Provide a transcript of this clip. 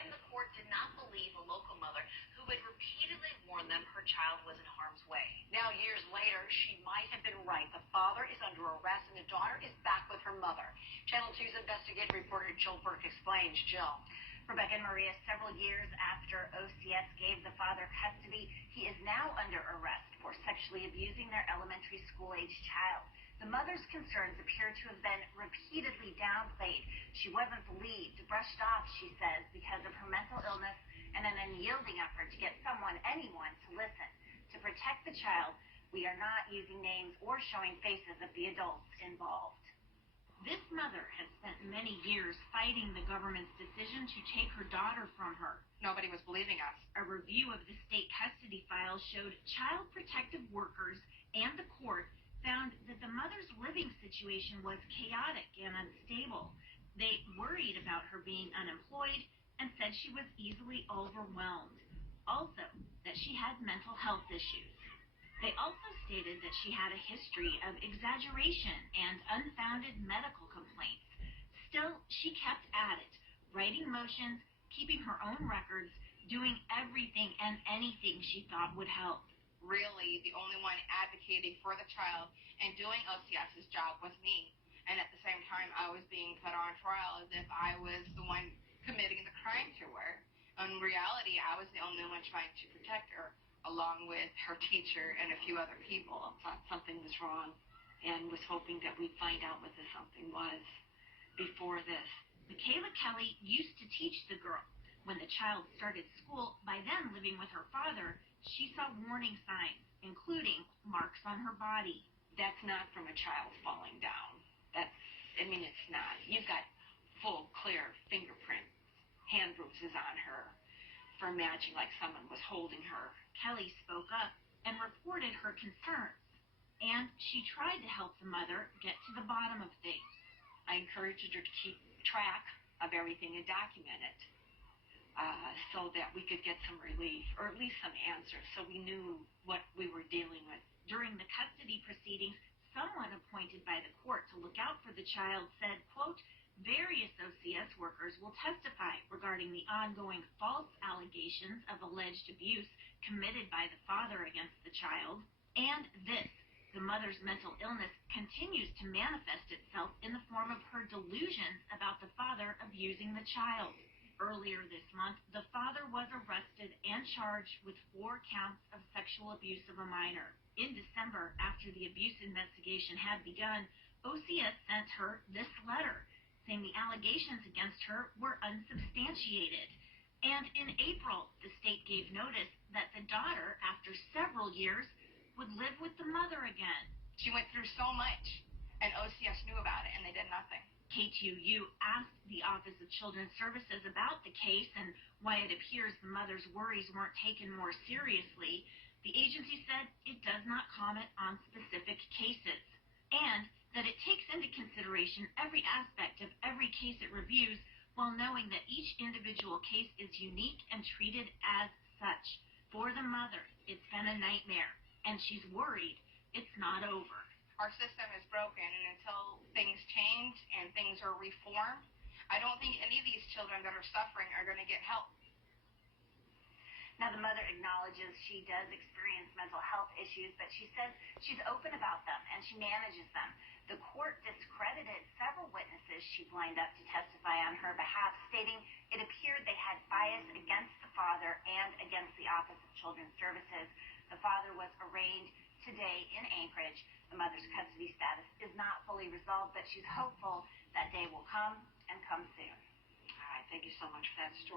and the court did not believe a local mother who had repeatedly warned them her child was in harm's way. Now, years later, she might have been right. The father is under arrest, and the daughter is back with her mother. Channel 2's investigative reporter Jill Burke explains. Jill. Rebecca and Maria, several years after OCS gave the father custody, he is now under arrest for sexually abusing their elementary school-age child. The mother's concerns appear to have been repeatedly downplayed. She wasn't believed, brushed off, she says, because of her mental illness and an unyielding effort to get anyone to listen. To protect the child, we are not using names or showing faces of the adults involved. This mother has spent many years fighting the government's decision to take her daughter from her. Nobody was believing us. A review of the state custody file showed child protective workers and the court found that the mother's living situation was chaotic and unstable. They worried about her being unemployed and said she was easily overwhelmed. Also, that she had mental health issues. They also stated that she had a history of exaggeration and unfounded medical complaints. Still, she kept at it, writing motions, keeping her own records, doing everything and anything she thought would help. Really, the only one advocating for the child and doing OCS's job was me. And at the same time, I was being put on trial as if I was the one committing the crime to her. In reality, I was the only one trying to protect her, along with her teacher and a few other people. Thought something was wrong and was hoping that we'd find out what the something was before this. Michaela Kelly used to teach the girl. When the child started school, by then living with her father, she saw warning signs, including marks on her body. That's not from a child falling down. It's not. You've got full, clear fingerprints, hand bruises on her for matching like someone was holding her. Kelly spoke up and reported her concerns, and she tried to help the mother get to the bottom of things. I encouraged her to keep track of everything and document it so that we could get some relief, or at least some answers, so we knew what we were dealing with. During the custody proceedings, someone appointed by the court to look out for the child said, quote, various OCS workers will testify regarding the ongoing false allegations of alleged abuse committed by the father against the child, and this, the mother's mental illness, continues to manifest itself in the form of her delusions about the father abusing the child. Earlier this month, the father was arrested and charged with 4 counts of sexual abuse of a minor. In December, after the abuse investigation had begun, OCS sent her this letter, saying the allegations against her were unsubstantiated. And in April, the state gave notice that the daughter, after several years, would live with the mother again. She went through so much, and OCS knew about it, and they did nothing. KTUU asked the Office of Children's Services about the case and why it appears the mother's worries weren't taken more seriously. The agency said it does not comment on specific cases, and that it takes into consideration every aspect of every case it reviews, while knowing that each individual case is unique and treated as such. For the mother, it's been a nightmare, and she's worried it's not over. Our system is broken, and until things change and things are reformed, I don't think any of these children that are suffering are going to get help. Now, the mother acknowledges she does experience mental health issues, but she says she's open about them and she manages them. The court discredited several witnesses she'd lined up to testify on her behalf, stating it appeared they had bias against the father and against the Office of Children's Services. The father was arraigned today in Anchorage. The mother's custody status is not fully resolved, but she's hopeful that day will come and come soon. All right, thank you so much for that story.